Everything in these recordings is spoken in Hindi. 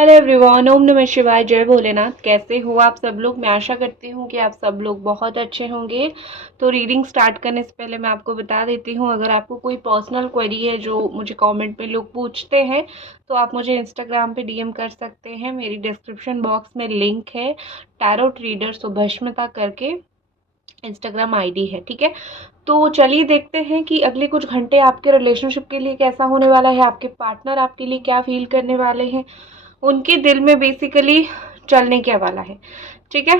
हेलो एवरीवन, ओम नमः शिवाय, जय भोलेनाथ। कैसे हो आप सब लोग? मैं आशा करती हूँ कि आप सब लोग बहुत अच्छे होंगे। तो रीडिंग स्टार्ट करने से पहले मैं आपको बता देती हूँ, अगर आपको कोई पर्सनल क्वेरी है जो मुझे कमेंट में लोग पूछते हैं तो आप मुझे इंस्टाग्राम पे डीएम कर सकते हैं। मेरी डिस्क्रिप्शन बॉक्स में लिंक है, टैरोट रीडर सुभष्मिता करके इंस्टाग्राम आईडी है, ठीक है। तो चलिए देखते हैं कि अगले कुछ घंटे आपके रिलेशनशिप के लिए कैसा होने वाला है, आपके पार्टनर आपके लिए क्या फील करने वाले हैं, उनके दिल में बेसिकली चलने क्या वाला है, ठीक है।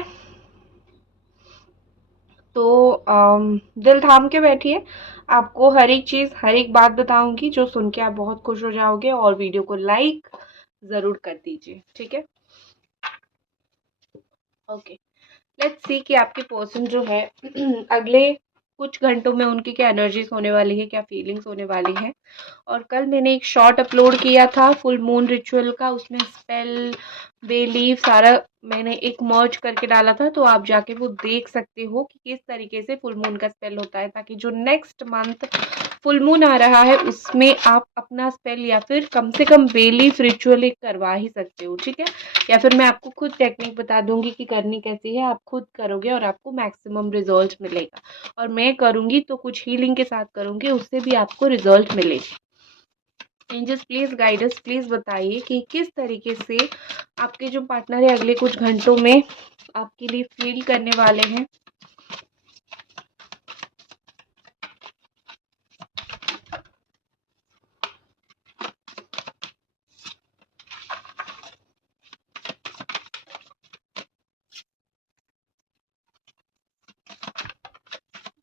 तो दिल थाम के बैठिए, आपको हर एक चीज़ हर एक बात बताऊंगी जो सुन के आप बहुत खुश हो जाओगे। और वीडियो को लाइक ज़रूर कर दीजिए, ठीक है। ओके, लेट्स सी कि आपके पर्सन जो है अगले कुछ घंटों में उनकी क्या एनर्जीज होने वाली है, क्या फीलिंग्स होने वाली हैं। और कल मैंने एक शॉर्ट अपलोड किया था फुल मून रिचुअल का, उसमें स्पेल बेलीफ सारा मैंने एक मर्ज करके डाला था, तो आप जाके वो देख सकते हो कि किस तरीके से फुल मून का स्पेल होता है, ताकि जो नेक्स्ट मंथ फुल मून आ रहा है उसमें आप अपना स्पेल या फिर कम से कम बेलीफ रिचुअल एक करवा ही सकते हो, ठीक है। या फिर मैं आपको खुद टेक्निक बता दूंगी कि करनी कैसी है, आप खुद करोगे और आपको मैक्सिमम रिजल्ट मिलेगा। और मैं करूंगी तो कुछ हीलिंग के साथ करूंगी, उससे भी आपको रिजल्ट मिलेगा। एंजल्स प्लीज गाइडर्स प्लीज बताइए कि किस तरीके से आपके जो पार्टनर है अगले कुछ घंटों में आपके लिए फील करने वाले हैं।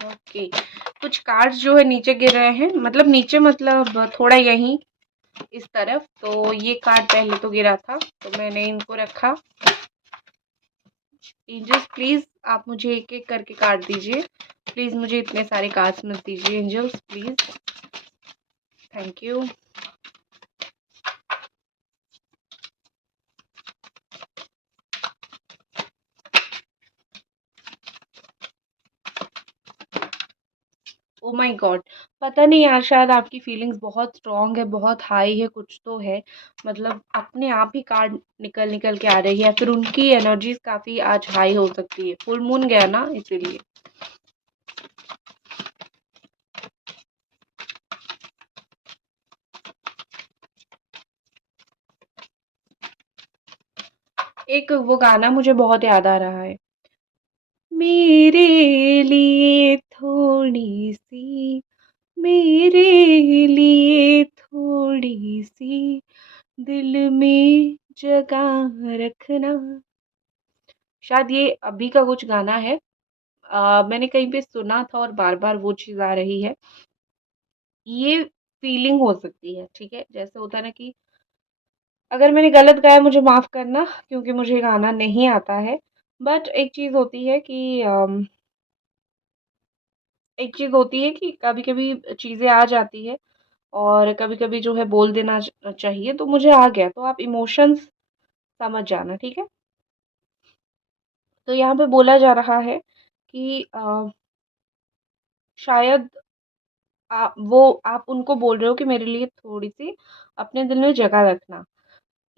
ओके, कुछ कार्ड्स जो है नीचे गिर रहे हैं, मतलब नीचे मतलब थोड़ा यहीं इस तरफ। तो ये कार्ड पहले तो गिरा था तो मैंने इनको रखा। एंजल्स प्लीज आप मुझे एक एक करके कार्ड दीजिए, प्लीज मुझे इतने सारे कार्ड्स मत दीजिए angels please, thank you. Oh my God, पता नहीं यार, शायद आपकी फीलिंग्स बहुत स्ट्रांग है, बहुत हाई है, कुछ तो है। मतलब अपने आप ही कार्ड निकल निकल के आ रही है, फिर उनकी एनर्जीज काफी आज हाई हो सकती है, फुल मून गया ना इसीलिए। एक वो गाना मुझे बहुत याद आ रहा है, मेरे लिए थोड़ी सी, मेरे लिए थोड़ी सी दिल में जगह रखना। शायद ये अभी का कुछ गाना है, मैंने कहीं पे सुना था और बार बार वो चीज आ रही है। ये फीलिंग हो सकती है, ठीक है। जैसे होता है ना कि अगर मैंने गलत गाया मुझे माफ करना, क्योंकि मुझे गाना नहीं आता है। बट एक चीज होती है कि एक चीज होती है कि कभी कभी चीजें आ जाती है और कभी कभी जो है बोल देना चाहिए, तो मुझे आ गया, तो आप इमोशंस समझ जाना, ठीक है। तो यहाँ पे बोला जा रहा है कि शायद आप उनको बोल रहे हो कि मेरे लिए थोड़ी सी अपने दिल में जगह रखना।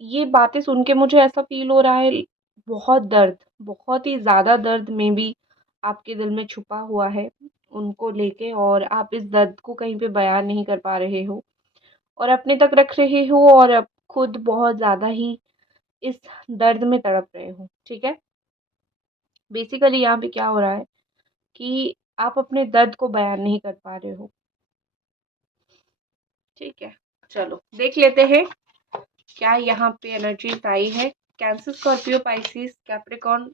ये बातें सुन के मुझे ऐसा फील हो रहा है, बहुत दर्द, बहुत ही ज़्यादा दर्द में भी आपके दिल में छुपा हुआ है उनको लेके, और आप इस दर्द को कहीं पे बयान नहीं कर पा रहे हो और अपने तक रख रहे हो, और अब खुद बहुत ज़्यादा ही इस दर्द में तड़प रहे हो, ठीक है। बेसिकली यहाँ पे क्या हो रहा है कि आप अपने दर्द को बयान नहीं कर पा रहे हो, ठीक है। चलो देख लेते हैं क्या यहाँ पे एनर्जीज आई है। Cancer, Scorpio, Pisces, Capricorn,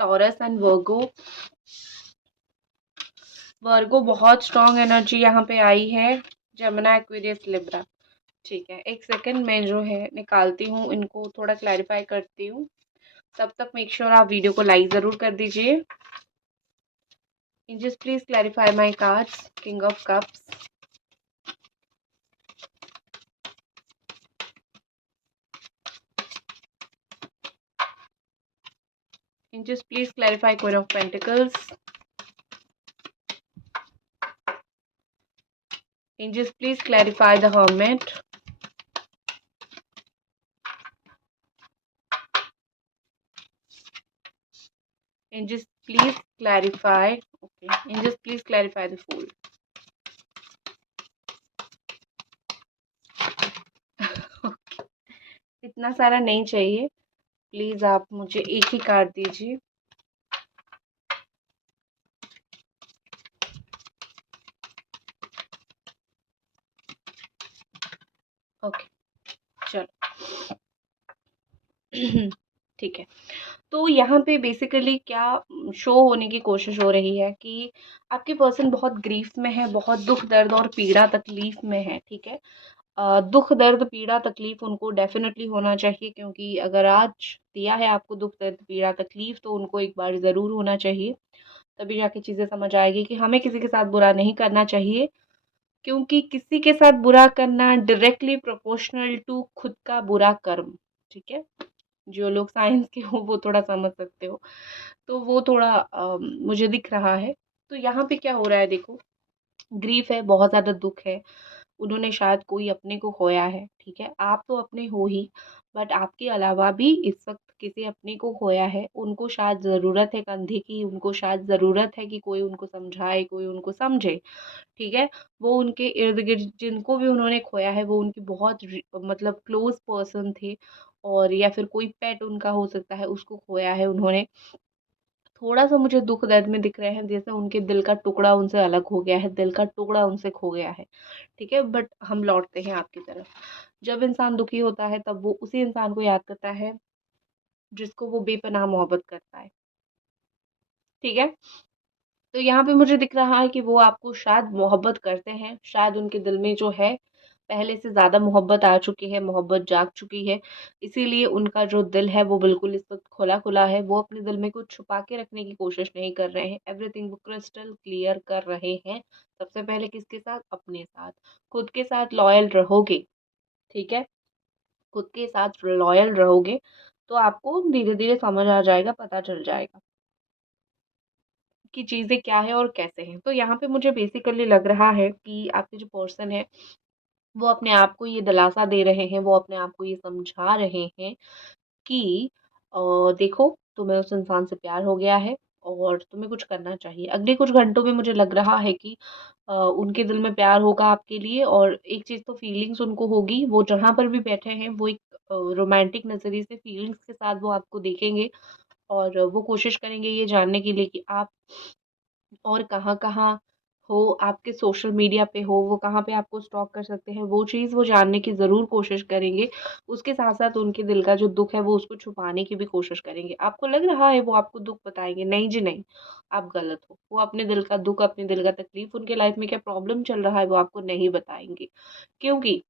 Taurus and Virgo. Virgo बहुत स्ट्रॉन्ग एनर्जी यहाँ पे आई है। जमुना, एक्वेरियस, लिब्रा, ठीक है। एक सेकंड मैं जो है निकालती हूँ, इनको थोड़ा क्लैरिफाई करती हूँ। तब तक मेक श्योर आप वीडियो को लाइक ज़रूर कर दीजिए। Just please clarify my cards. King of cups, just please clarify Queen of Pentacles. Just please clarify the Hermit. Angels please clarify, okay, angels please clarify the fool. इतना सारा नहीं चाहिए, प्लीज आप मुझे एक ही कार्ड दीजिए। ओके, चलो। ठीक है, तो यहाँ पे बेसिकली क्या शो होने की कोशिश हो रही है कि आपके पर्सन बहुत ग्रीफ में है, बहुत दुख दर्द और पीड़ा तकलीफ में है। ठीक है, दुख दर्द पीड़ा तकलीफ उनको डेफिनेटली होना चाहिए, क्योंकि अगर आज दिया है आपको दुख दर्द पीड़ा तकलीफ तो उनको एक बार ज़रूर होना चाहिए। तभी जाके चीज़ें समझ आएगी कि हमें किसी के साथ बुरा नहीं करना चाहिए, क्योंकि किसी के साथ बुरा करना डायरेक्टली प्रोपोर्शनल टू खुद का बुरा कर्म। ठीक है, जो लोग साइंस के हो वो थोड़ा समझ सकते हो, तो वो थोड़ा मुझे दिख रहा है। तो यहाँ पे क्या हो रहा है, देखो, ग्रीफ है, बहुत ज़्यादा दुख है, उन्होंने शायद कोई अपने को खोया है। ठीक है, आप तो अपने हो ही, बट आपके अलावा भी इस वक्त किसी अपने को खोया है। उनको शायद ज़रूरत है कंधे की, उनको शायद ज़रूरत है कि कोई उनको समझाए, कोई उनको समझे। ठीक है, वो उनके इर्द गिर्द जिनको भी उन्होंने खोया है वो उनकी बहुत मतलब क्लोज पर्सन थे, और या फिर कोई पेट उनका हो सकता है, उसको खोया है उन्होंने। थोड़ा सा मुझे दुख दर्द में दिख रहे हैं, जैसे उनके दिल का टुकड़ा उनसे अलग हो गया है, दिल का टुकड़ा उनसे खो गया है। ठीक है, बट हम लौटते हैं आपकी तरफ। जब इंसान दुखी होता है तब वो उसी इंसान को याद करता है जिसको वो बेपनाह मोहब्बत करता है। ठीक है, तो यहाँ पे मुझे दिख रहा है कि वो आपको शायद मोहब्बत करते हैं, शायद उनके दिल में जो है पहले से ज़्यादा मोहब्बत आ चुकी है, मोहब्बत जाग चुकी है। इसीलिए उनका जो दिल है वो बिल्कुल इस वक्त खुला खुला है, वो अपने दिल में कुछ छुपा के रखने की कोशिश नहीं कर रहे हैं, एवरीथिंग वो क्रिस्टल क्लियर कर रहे हैं। सबसे पहले किसके साथ? अपने साथ। खुद के साथ लॉयल रहोगे, ठीक है, खुद के साथ लॉयल रहोगे तो आपको धीरे धीरे समझ आ जाएगा, पता चल जाएगा कि चीज़ें क्या है और कैसे हैं। तो यहाँ पे मुझे बेसिकली लग रहा है कि आपके जो पर्सन है वो अपने आप को ये दिलासा दे रहे हैं, वो अपने आप को ये समझा रहे हैं कि देखो, तुम्हें उस इंसान से प्यार हो गया है और तुम्हें कुछ करना चाहिए। अगले कुछ घंटों में मुझे लग रहा है कि उनके दिल में प्यार होगा आपके लिए, और एक चीज़ तो फीलिंग्स उनको होगी, वो जहाँ पर भी बैठे हैं वो एक रोमांटिक नज़रिए से फीलिंग्स के साथ वो आपको देखेंगे, और वो कोशिश करेंगे ये जानने के लिए कि आप और कहाँ-कहाँ हो, आपके सोशल मीडिया पे हो, वो कहाँ पे आपको स्टॉक कर सकते हैं, वो चीज़ वो जानने की ज़रूर कोशिश करेंगे। उसके साथ-साथ उनके दिल का जो दुःख है वो उसको छुपाने की भी कोशिश करेंगे। आपको लग रहा है वो आपको दुःख बताएँगे, नहीं जी नहीं, आप गलत हो। वो अपने दिल का दुःख, अपने दिल का तकलीफ़, उनके लाइफ़ में क्या प्रॉब्लम चल रहा है वो आपको नहीं बताएँगे। क्योंकि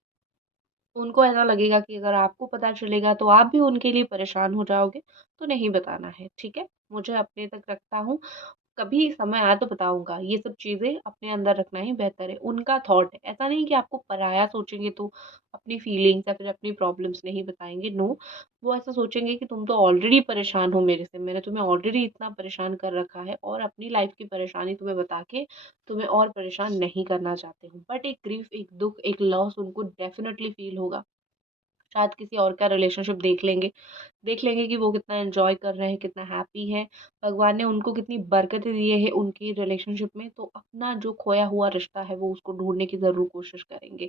उनको ऐसा लगेगा कि अगर आपको पता चलेगा तो आप भी उनके लिए परेशान हो जाओगे, तो नहीं बताना है, ठीक है? मुझे अपने तक रखता हूँ, कभी समय आया तो बताऊँगा। ये सब चीज़ें अपने अंदर रखना ही बेहतर है। उनका थॉट है, ऐसा नहीं कि आपको पराया सोचेंगे तो अपनी फीलिंग्स या फिर अपनी प्रॉब्लम्स नहीं बताएँगे, नो। वो ऐसा सोचेंगे कि तुम तो ऑलरेडी परेशान हो मेरे से, मैंने तुम्हें ऑलरेडी इतना परेशान कर रखा है, और अपनी लाइफ़ की परेशानी तुम्हें बता के तुम्हें और परेशान नहीं करना चाहते हूँ। बट एक ग्रीफ़, एक दुःख, एक लॉस उनको डेफ़िनेटली फ़ील होगा। शायद किसी और का रिलेशनशिप देख लेंगे कि वो कितना एन्जॉय कर रहे हैं, कितना हैप्पी हैं। भगवान ने उनको कितनी बरकतें दिए हैं उनकी रिलेशनशिप में, तो अपना जो खोया हुआ रिश्ता है वो उसको ढूँढने की ज़रूर कोशिश करेंगे।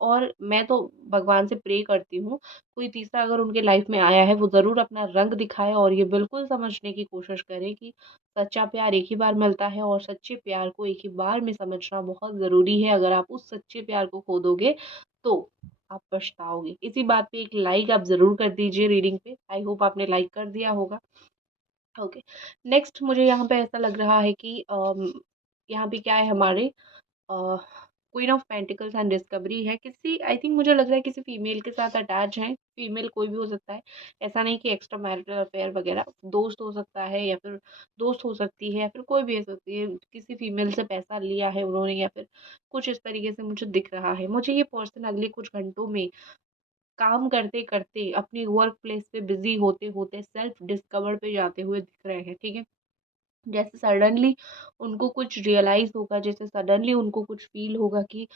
और मैं तो भगवान से प्रे करती हूँ, कोई तीसरा अगर उनके लाइफ़ में आया है वो ज़रूर अपना रंग दिखाए, और ये बिल्कुल समझने की कोशिश करे कि सच्चा प्यार एक ही बार मिलता है, और सच्चे प्यार को एक ही बार में समझना बहुत ज़रूरी है। अगर आप उस सच्चे प्यार को खो दोगे तो आप पछताओगे। इसी बात पे एक लाइक आप ज़रूर कर दीजिए रीडिंग पे। आई होप आपने लाइक कर दिया होगा। ओके, नेक्स्ट मुझे यहाँ पे ऐसा लग रहा है कि यहाँ पे क्या है हमारे queen of pentacles and discovery है। किसी, आई थिंक मुझे लग रहा है किसी फीमेल के साथ अटैच हैं। फीमेल कोई भी हो सकता है, ऐसा नहीं कि एक्स्ट्रा मैरिटल अफेयर वगैरह, दोस्त हो सकता है या फिर दोस्त हो सकती है या फिर कोई भी हो सकती है। किसी फीमेल से पैसा लिया है उन्होंने या फिर कुछ इस तरीके से मुझे दिख रहा है। मुझे ये पर्सन अगले कुछ घंटों में काम करते-करते अपनी वर्क प्लेस पे बिज़ी होते-होते सेल्फ डिस्कवर पे जाते हुए दिख रहे हैं, ठीक है? जैसे सडनली उनको कुछ रियलाइज़ होगा, जैसे सडनली उनको कुछ फ़ील होगा कि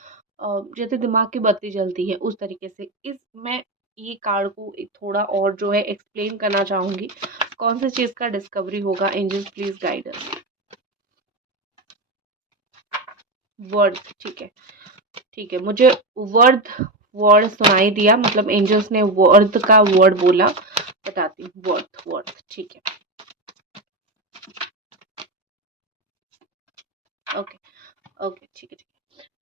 जैसे दिमाग की बत्ती जलती है, उस तरीके से। इस मैं ये कार्ड को एक थोड़ा और जो है एक्सप्लेन करना चाहूँगी। कौन सी चीज़ का डिस्कवरी होगा? Angels please guide us. Worth, ठीक है, ठीक है, मुझे वर्थ वर्ड सुनाई दिया, मतलब एंजल्स ने वर्थ का वर्ड बोला, बताती हूँ। वर्थ, वर्थ, ठीक है, ओके, ओके, ठीक है, ठीक है।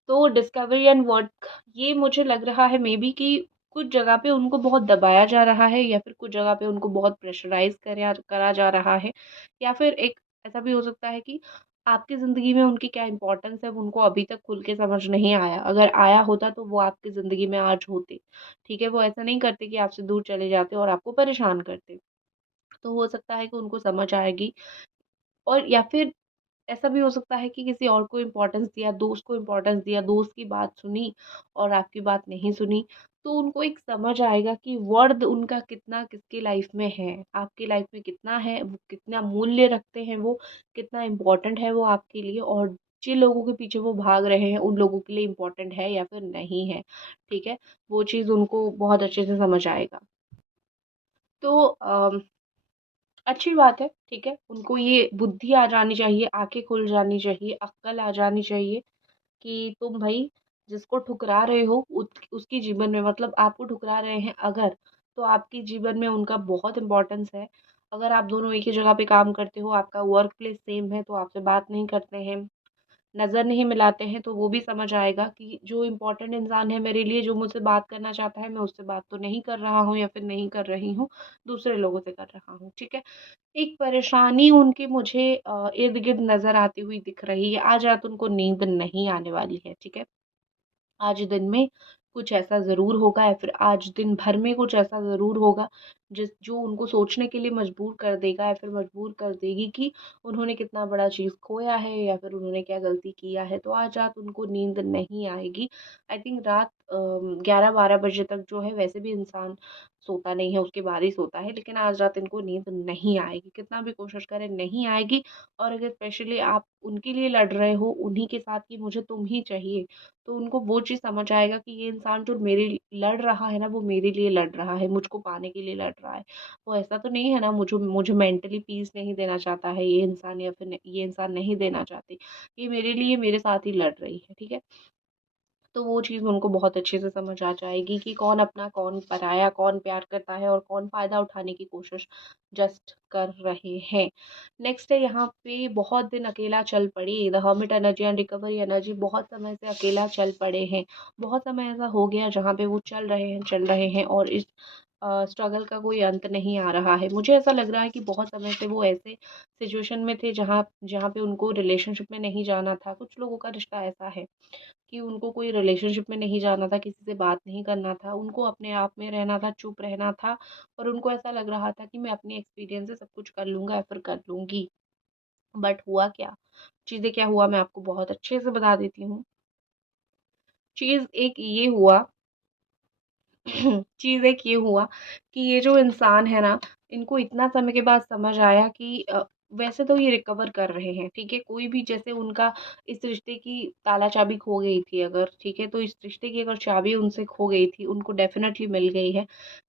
तो डिस्कवरी एंड वर्क, ये मुझे लग रहा है मे बी कि कुछ जगह पे उनको बहुत दबाया जा रहा है, या फिर कुछ जगह पे उनको बहुत प्रेशराइज करा जा रहा है, या फिर एक ऐसा भी हो सकता है कि आपकी ज़िंदगी में उनकी क्या इंपॉर्टेंस है वो उनको अभी तक खुल के समझ नहीं आया। अगर आया होता तो वो आपकी ज़िंदगी में आज होते। ठीक है, वो ऐसा नहीं करते कि आपसे दूर चले जाते और आपको परेशान करते। तो हो सकता है कि उनको समझ आएगी, और या फिर ऐसा भी हो सकता है कि किसी और को इम्पोर्टेंस दिया, दोस्त को इम्पोर्टेंस दिया, दोस्त की बात सुनी और आपकी बात नहीं सुनी, तो उनको एक समझ आएगा कि वर्थ उनका कितना किसकी लाइफ में है, आपकी लाइफ में कितना है, वो कितना मूल्य रखते हैं, वो कितना इम्पोर्टेंट है वो आपके लिए, और जिन लोगों के पीछे वो भाग रहे हैं उन लोगों के लिए इम्पोर्टेंट है या फिर नहीं है। ठीक है, वो चीज़ उनको बहुत अच्छे से समझ आएगा। तो अच्छी बात है, ठीक है, उनको ये बुद्धि आ जानी चाहिए, आंखें खुल जानी चाहिए, अक्ल आ जानी चाहिए कि तुम भाई जिसको ठुकरा रहे हो उसकी जीवन में, मतलब आपको ठुकरा रहे हैं अगर, तो आपके जीवन में उनका बहुत इंपॉर्टेंस है। अगर आप दोनों एक ही जगह पे काम करते हो, आपका वर्क प्लेस सेम है, तो आपसे बात नहीं करते हैं, नज़र नहीं मिलाते हैं, तो वो भी समझ आएगा कि जो इम्पोर्टेंट इंसान है मेरे लिए, जो मुझसे बात करना चाहता है, मैं उससे बात तो नहीं कर रहा हूँ या फिर नहीं कर रही हूँ, दूसरे लोगों से कर रहा हूँ। ठीक है, एक परेशानी उनकी मुझे इर्द-गिर्द नज़र आती हुई दिख रही है। आज रात उनको नींद नहीं आने वाली है, ठीक है? आज दिन में कुछ ऐसा ज़रूर होगा, या फिर आज दिन भर में कुछ ऐसा ज़रूर होगा जो उनको सोचने के लिए मजबूर कर देगा, या फिर मजबूर कर देगी कि उन्होंने कितना बड़ा चीज़ खोया है या फिर उन्होंने क्या गलती किया है। तो आज रात उनको नींद नहीं आएगी। आई थिंक रात 11-12 बजे तक जो है वैसे भी इंसान सोता नहीं है, उसके बाद ही सोता है, लेकिन आज रात इनको नींद नहीं आएगी, कितना भी कोशिश करें नहीं आएगी। और अगर स्पेशली आप उनके लिए लड़ रहे हो, उन्हीं के साथ कि मुझे तुम ही चाहिए, तो उनको वो चीज़ समझ आएगा कि ये इंसान जो मेरे लड़ रहा है ना, वो मेरे लिए लड़ रहा है, मुझको पाने के लिए लड़ रहा है। वो ऐसा तो नहीं है ना, मुझे मुझे मेंटली पीस नहीं देना चाहता है ये इंसान, या फिर ये इंसान नहीं देना चाहती। ये मेरे लिए मेरे साथ ही लड़ रही है, ठीक है? तो वो चीज़ उनको बहुत अच्छे से समझ आ जाएगी कि कौन अपना, कौन पराया, कौन प्यार करता है और कौन फ़ायदा उठाने की कोशिश जस्ट कर रहे हैं। नेक्स्ट है, यहाँ पे बहुत दिन अकेला चल पड़ी, the hermit energy and recovery energy, बहुत समय से अकेला चल पड़े हैं। बहुत समय ऐसा हो गया जहाँ पे वो चल रहे हैं और इस स्ट्रगल का कोई अंत नहीं आ रहा है। मुझे ऐसा लग रहा है कि बहुत समय से वो ऐसे सिचुएशन में थे जहाँ जहाँ पे उनको रिलेशनशिप में नहीं जाना था। कुछ लोगों का रिश्ता ऐसा है कि उनको कोई रिलेशनशिप में नहीं जाना था, किसी से बात नहीं करना था, उनको अपने आप में रहना था, चुप रहना था, और उनको ऐसा लग रहा था कि मैं अपनी एक्सपीरियंस से सब कुछ कर लूँगा या फिर कर लूँगी। बट हुआ क्या? चीज़ें क्या हुआ, मैं आपको बहुत अच्छे से बता देती हूँ। चीज़ एक ये हुआ चीज़ एक ये हुआ कि ये जो इंसान है ना, इनको इतना समय के बाद समझ आया कि वैसे तो ये रिकवर कर रहे हैं, ठीक है? कोई भी, जैसे उनका इस रिश्ते की ताला-चाबी खो गई थी अगर, ठीक है? तो इस रिश्ते की अगर चाबी उनसे खो गई थी, उनको डेफ़िनेटली मिल गई है।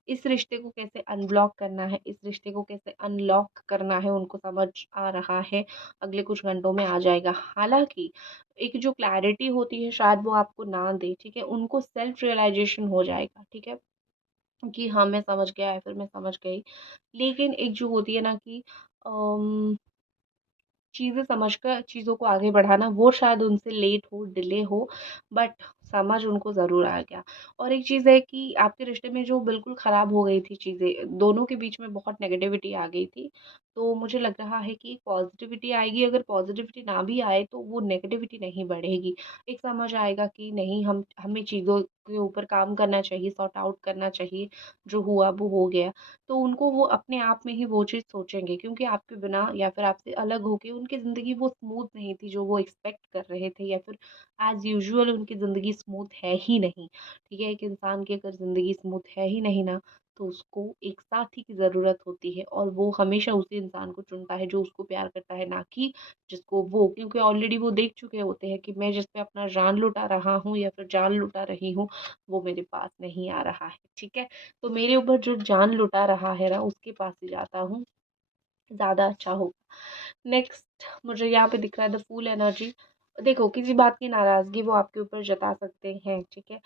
इस रिश्ते को कैसे अनब्लॉक करना है, इस रिश्ते को कैसे अनलॉक करना है, उनको समझ आ रहा है। अगले कुछ घंटों में आ जाएगा। हालाँकि एक जो क्लैरिटी होती है, शायद वो आपको ना दे, ठीक है? उनको सेल्फ रियलाइज़ेशन हो जाएगा, ठीक है? कि हाँ, मैं समझ गया या फिर मैं समझ गई। लेकिन एक जो होती है ना कि अम चीज़ें समझकर चीज़ों को आगे बढ़ाना, वो शायद उनसे लेट हो, डिले हो, बट समझ उनको ज़रूर आ गया। और एक चीज़ है कि आपके रिश्ते में जो बिल्कुल ख़राब हो गई थी चीज़ें, दोनों के बीच में बहुत नेगेटिविटी आ गई थी। तो मुझे लग रहा है कि पॉज़िटिविटी आएगी, अगर पॉज़िटिविटी ना भी आए तो वो नेगेटिविटी नहीं बढ़ेगी। एक समझ आएगा कि नहीं, हमें चीज़ों के ऊपर काम करना चाहिए, सॉर्ट आउट करना चाहिए, जो हुआ वो हो गया। तो उनको वो अपने आप में ही वो चीज़ सोचेंगे, क्योंकि आपके बिना या फिर आपसे अलग होके उनकी ज़िंदगी वो स्मूथ नहीं थी जो वो एक्सपेक्ट कर रहे थे, या फिर एज़ यूजुअल उनकी ज़िंदगी स्मूथ है ही नहीं। ठीक है? एक इंसान की अगर ज़िंदगी स्मूथ है ही नहीं ना, तो उसको एक साथी की ज़रूरत होती है, और वो हमेशा उसी इंसान को चुनता है जो उसको प्यार करता है, ना कि जिसको वो, क्योंकि ऑलरेडी वो देख चुके होते हैं कि मैं जिस पे अपना जान लुटा रहा हूँ या फिर जान लुटा रही हूँ, वो मेरे पास नहीं आ रहा है। ठीक है? तो मेरे ऊपर जो जान लुटा रहा है ना, उसके पास ही जाता हूँ। ज़्यादा अच्छा होगा। नेक्स्ट मुझे यहाँ पे दिख रहा है द फूल एनर्जी। देखो, किसी बात की नाराज़गी वो आपके ऊपर जता सकते हैं, ठीक है?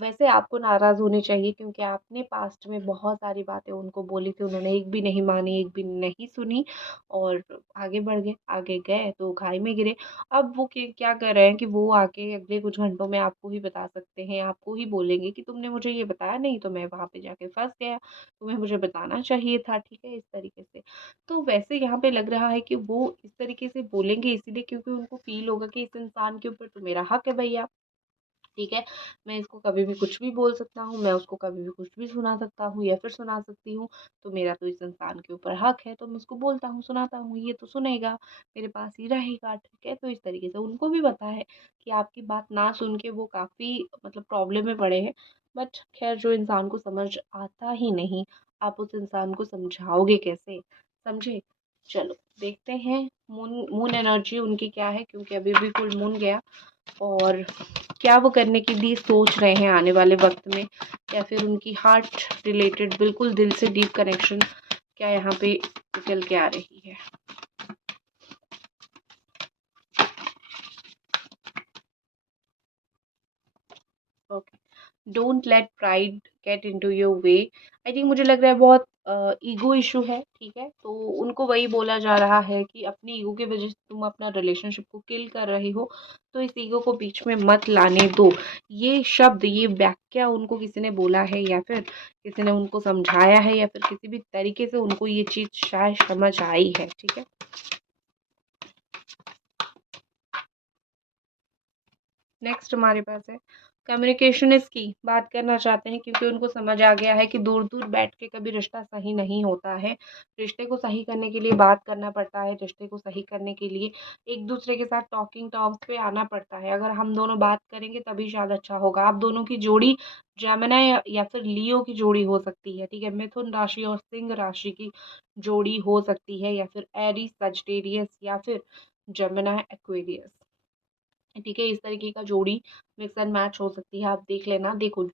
वैसे आपको नाराज़ होने चाहिए क्योंकि आपने पास्ट में बहुत सारी बातें उनको बोली थी, उन्होंने एक भी नहीं मानी, एक भी नहीं सुनी और आगे बढ़ गए, आगे गए तो खाई में गिरे। अब वो क्या कर रहे हैं कि वो आके अगले कुछ घंटों में आपको ही बता सकते हैं, आपको ही बोलेंगे कि तुमने मुझे ये बताया नहीं तो मैं वहाँ पे जाके फँस गया, तुम्हें मुझे बताना चाहिए था, ठीक है? इस तरीके से। तो वैसे यहाँ पे लग रहा है कि वो इस तरीके से बोलेंगे इसीलिए क्योंकि उनको फ़ील होगा कि इस इंसान के ऊपर तो मेरा हक है भैया, ठीक है? मैं इसको कभी भी कुछ भी बोल सकता हूँ, मैं उसको कभी भी कुछ भी सुना सकता हूँ या फिर सुना सकती हूँ, तो मेरा तो इस इंसान के ऊपर हक है, तो मैं उसको बोलता हूँ, सुनाता हूँ, ये तो सुनेगा, मेरे पास ही रहेगा, ठीक है? तो इस तरीके से उनको भी पता है कि आपकी बात ना सुन के वो काफ़ी मतलब प्रॉब्लम में पड़े हैं, बट खैर जो इंसान को समझ आता ही नहीं, आप उस इंसान को समझाओगे कैसे? समझे? चलो देखते हैं मून मून एनर्जी उनकी क्या है क्योंकि अभी भी फुल मून गया और क्या वो करने की भी सोच रहे हैं आने वाले वक्त में या फिर उनकी हार्ट रिलेटेड बिल्कुल दिल से डीप कनेक्शन क्या यहाँ पे निकल के आ रही है। Okay, don't let pride get into your way. I think मुझे लग रहा है बहुत ईगो इशू है, ठीक है? तो उनको वही बोला जा रहा है कि अपनी ईगो की वजह से तुम अपना रिलेशनशिप को किल कर रहे हो, तो इस ईगो को बीच में मत लाने दो। ये शब्द, ये वाक्य उनको किसी ने बोला है या फिर किसी ने उनको समझाया है या फिर किसी भी तरीके से उनको ये चीज़ शायद समझ आई है, ठीक है? नेक्स्ट हमारे पास है कम्युनिकेशन इज की। बात करना चाहते हैं क्योंकि उनको समझ आ गया है कि दूर दूर बैठ के कभी रिश्ता सही नहीं होता है। रिश्ते को सही करने के लिए बात करना पड़ता है, रिश्ते को सही करने के लिए एक दूसरे के साथ टॉकिंग टर्म्स पे आना पड़ता है। अगर हम दोनों बात करेंगे तभी शायद अच्छा होगा। आप दोनों की जोड़ी जेमिनी या फिर लियो की जोड़ी हो सकती है, ठीक है? मिथुन राशि और सिंह राशि की जोड़ी हो सकती है या फिर एरीज सजिटेरियस या फिर जेमिनी एक्वेरियस, ठीक है? इस तरीके का जोड़ी मिक्स एंड मैच हो सकती है, आप देख लेना। देखो,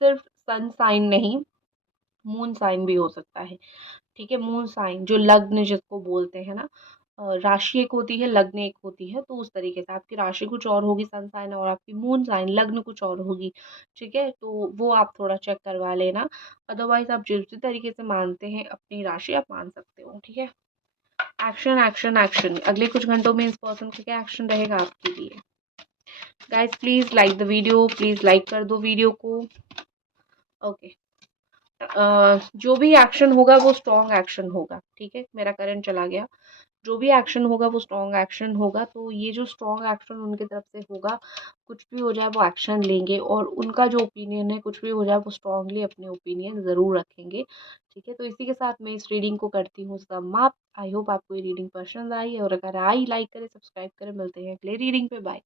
सिर्फ सन साइन नहीं, मून साइन भी हो सकता है, ठीक है? मून साइन जो लग्न जिसको बोलते हैं ना, राशि एक होती है, लग्न एक होती है, तो उस तरीके से आपकी राशि कुछ और होगी सन साइन और आपकी मून साइन लग्न कुछ और होगी, ठीक है? तो वो आप थोड़ा चेक करवा लेना। अदरवाइज आप जिस भी तरीके से मानते हैं अपनी राशि आप मान सकते हो, ठीक है? एक्शन एक्शन एक्शन, अगले कुछ घंटों में इस पर्सन का क्या एक्शन रहेगा आपके लिए? Guys please like the video, please like कर दो वीडियो को। ओके, जो भी एक्शन होगा वो स्ट्रॉन्ग एक्शन होगा, ठीक है? मेरा करंट चला गया। जो भी एक्शन होगा वो स्ट्रॉन्ग एक्शन होगा, तो ये जो स्ट्रॉन्ग एक्शन उनकी तरफ से होगा, कुछ भी हो जाए वो एक्शन लेंगे और उनका जो ओपिनियन है कुछ भी हो जाए वो स्ट्रॉन्गली अपने ओपिनियन ज़रूर रखेंगे, ठीक है? तो इसी के साथ मैं इस रीडिंग को करती हूँ समाप्त। आई होप आपको ये रीडिंग पसंद आई और अगर आई लाइक करें, सब्सक्राइब करें। मिलते हैं अगले रीडिंग पे। बाय।